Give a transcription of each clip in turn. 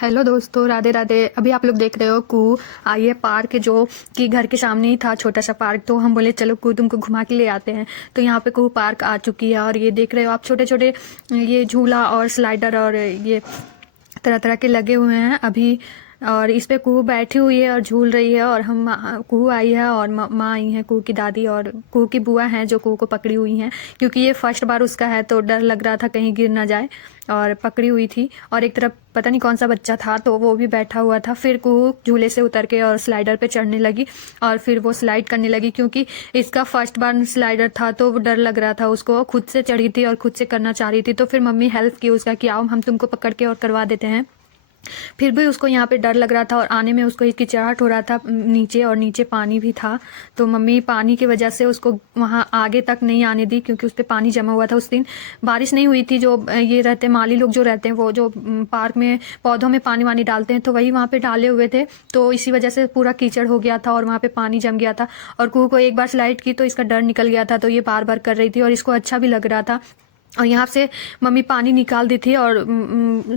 Hello दोस्तों, राधे राधे। अभी आप लोग देख रहे हो कू आई है पार्क जो कि घर के सामने ही था, छोटा सा पार्क। तो हम बोले चलो कू तुमको घुमा के ले आते हैं। तो यहाँ पे कू पार्क आ चुकी है और ये देख रहे हो आप, छोटे छोटे ये झूला और स्लाइडर और ये तरह तरह के लगे हुए हैं अभी। और इस पे कुहू बैठी हुई है और झूल रही है। और हम कुहू आई है और माँ आई है, कुहू की दादी और कुहू की बुआ हैं जो कुहू को पकड़ी हुई हैं, क्योंकि ये फर्स्ट बार उसका है तो डर लग रहा था कहीं गिर ना जाए, और पकड़ी हुई थी। और एक तरफ पता नहीं कौन सा बच्चा था तो वो भी बैठा हुआ था। फिर कुहू झूले से उतर के और स्लाइडर पे चढ़ने लगी और फिर वो स्लाइड करने लगी, क्योंकि इसका फर्स्ट बार स्लाइडर था तो वो डर लग रहा था उसको। खुद से चढ़ी थी और खुद से करना चाह रही थी, तो फिर मम्मी हेल्प की उसका कि आओ हम तुमको पकड़ के और करवा देते हैं। फिर भी उसको यहाँ पे डर लग रहा था और आने में उसको हिचकिचाहट हो रहा था नीचे, और नीचे पानी भी था। तो मम्मी पानी की वजह से उसको वहाँ आगे तक नहीं आने दी, क्योंकि उस पर पानी जमा हुआ था। उस दिन बारिश नहीं हुई थी। जो ये रहते माली लोग जो रहते हैं, वो जो पार्क में पौधों में पानी वानी डालते हैं, तो वही वहाँ पे डाले हुए थे। तो इसी वजह से पूरा कीचड़ हो गया था और वहाँ पे पानी जम गया था। और कुहू को एक बार स्लाइड की तो इसका डर निकल गया था, तो ये बार बार कर रही थी और इसको अच्छा भी लग रहा था। और यहाँ से मम्मी पानी निकाल दी थी और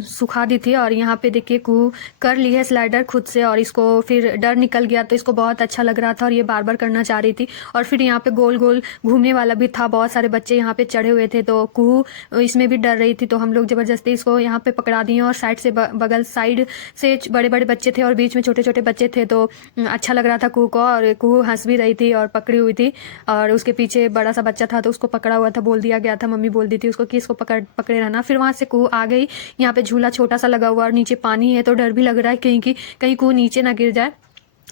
सुखा दी थी। और यहाँ पे देखिए कुहू कर ली है स्लाइडर खुद से, और इसको फिर डर निकल गया तो इसको बहुत अच्छा लग रहा था और ये बार बार करना चाह रही थी। और फिर यहाँ पे गोल गोल घूमने वाला भी था, बहुत सारे बच्चे यहाँ पे चढ़े हुए थे, तो कुहू इसमें भी डर रही थी। तो हम लोग जबरदस्ती इसको यहाँ पे पकड़ा दिए और साइड से बगल साइड से बड़े बड़े बच्चे थे और बीच में छोटे छोटे बच्चे थे, तो अच्छा लग रहा था कुहू को। और कुहू हंस भी रही थी और पकड़ी हुई थी, और उसके पीछे बड़ा सा बच्चा था तो उसको पकड़ा हुआ था। बोल दिया गया था, मम्मी बोल दी थी उसको कि इसको पकड़े रहना। फिर वहां से कुहू आ गई। यहाँ पे झूला छोटा सा लगा हुआ और नीचे पानी है, तो डर भी लग रहा है कहीं कुहू नीचे ना गिर जाए।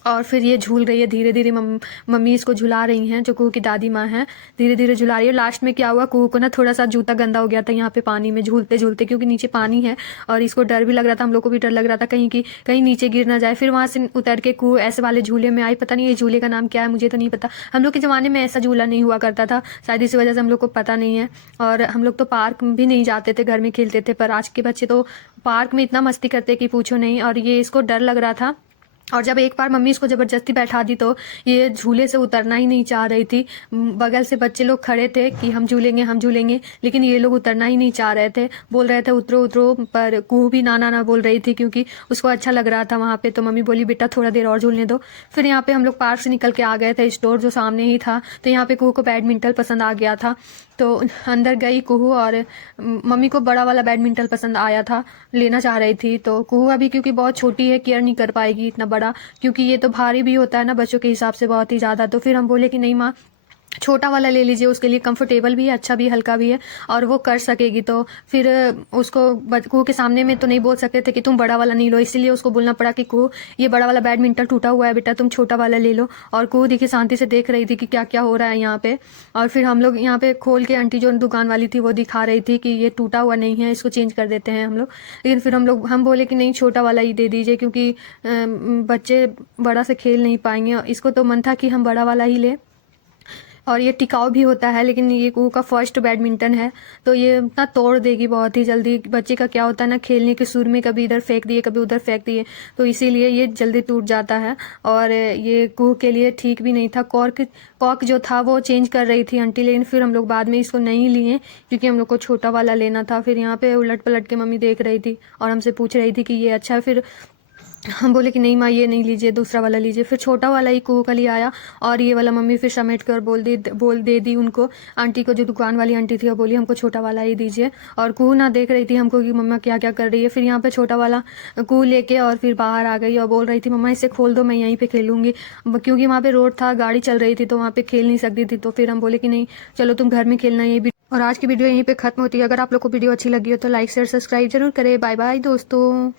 और फिर ये झूल रही है धीरे धीरे। मम्मी इसको झुला रही हैं, जो कुहू की दादी माँ हैं, धीरे धीरे झुला रही है। लास्ट में क्या हुआ, कुहू को ना थोड़ा सा जूता गंदा हो गया था यहाँ पे पानी में झूलते झूलते, क्योंकि नीचे पानी है और इसको डर भी लग रहा था, हम लोग को भी डर लग रहा था कहीं नीचे गिर ना जाए। फिर वहां से उतर के कुहू ऐसे वाले झूले में आई। पता नहीं ये झूले का नाम क्या है, मुझे तो नहीं पता। हम लोग के ज़माने में ऐसा झूला नहीं हुआ करता था, शायद इसी वजह से हम लोग को पता नहीं है। और हम लोग तो पार्क भी नहीं जाते थे, घर में खेलते थे। पर आज के बच्चे तो पार्क में इतना मस्ती करते कि पूछो नहीं। और ये इसको डर लग रहा था, और जब एक बार मम्मी इसको ज़बरदस्ती बैठा दी तो ये झूले से उतरना ही नहीं चाह रही थी। बगल से बच्चे लोग खड़े थे कि हम झूलेंगे, लेकिन ये लोग उतरना ही नहीं चाह रहे थे। बोल रहे थे उतरो उतरो, पर कुहू भी ना ना ना बोल रही थी, क्योंकि उसको अच्छा लग रहा था वहाँ पे। तो मम्मी बोली बेटा थोड़ा देर और झूलने दो। फिर यहाँ पे हम लोग पार्क से निकल के आ गए थे, स्टोर जो सामने ही था। तो यहाँ पे कुहू को बैडमिंटन पसंद आ गया था, तो अंदर गई कुहू। और मम्मी को बड़ा वाला बैडमिंटन पसंद आया था, लेना चाह रही थी। तो कुहू अभी क्योंकि बहुत छोटी है, केयर नहीं कर पाएगी इतना बड़ा, क्योंकि ये तो भारी भी होता है ना बच्चों के हिसाब से बहुत ही ज़्यादा। तो फिर हम बोले कि नहीं माँ, छोटा वाला ले लीजिए, उसके लिए कंफर्टेबल भी है, अच्छा भी, हल्का भी है और वो कर सकेगी। तो फिर उसको कुहू के सामने में तो नहीं बोल सकते थे कि तुम बड़ा वाला नहीं लो, इसीलिए उसको बोलना पड़ा कि कुहू ये बड़ा वाला बैडमिंटन टूटा हुआ है बेटा, तुम छोटा वाला ले लो। और कुहू देखिए शांति से देख रही थी कि क्या क्या हो रहा है यहाँ पे। और फिर हम लोग यहाँ पे खोल के, आंटी जो दुकान वाली थी वो दिखा रही थी कि ये टूटा हुआ नहीं है, इसको चेंज कर देते हैं हम लोग। लेकिन फिर हम बोले कि नहीं, छोटा वाला ही दे दीजिए, क्योंकि बच्चे बड़ा से खेल नहीं पाएंगे। इसको तो मन था कि हम बड़ा वाला ही ले, और ये टिकाऊ भी होता है। लेकिन ये कुहू का फर्स्ट बैडमिंटन है, तो ये ना तोड़ देगी बहुत ही जल्दी। बच्चे का क्या होता है ना, खेलने के सुर में कभी इधर फेंक दिए कभी उधर फेंक दिए, तो इसीलिए ये जल्दी टूट जाता है। और ये कुहू के लिए ठीक भी नहीं था। कॉर्क जो था वो चेंज कर रही थी आंटी, लेकिन फिर हम लोग बाद में इसको नहीं लिए, क्योंकि हम लोग को छोटा वाला लेना था। फिर यहाँ पे उलट पलट के मम्मी देख रही थी और हमसे पूछ रही थी कि ये अच्छा है। फिर हम बोले कि नहीं माँ, ये नहीं लीजिए, दूसरा वाला लीजिए। फिर छोटा वाला ही कुहू का लिए आया, और ये वाला मम्मी फिर समेट कर बोल दे दी उनको, आंटी को, जो दुकान वाली आंटी थी, वो बोली हमको छोटा वाला ही दीजिए। और कुहू ना देख रही थी हमको कि मम्मा क्या क्या कर रही है। फिर यहाँ पे छोटा वाला कुहू लेके और फिर बाहर आ गई और बोल रही थी मम्मा इसे खोल दो, मैं यहीं पे खेलूंगी, क्योंकि वहाँ पे रोड था, गाड़ी चल रही थी, तो वहाँ पे खेल नहीं सकती थी। तो फिर हम बोले कि नहीं चलो तुम घर में खेलना। ये भी, और आज की वीडियो यहीं पे खत्म होती है। अगर आप लोग को वीडियो अच्छी लगी हो तो लाइक शेयर सब्सक्राइब जरूर करें। बाय बाय दोस्तों।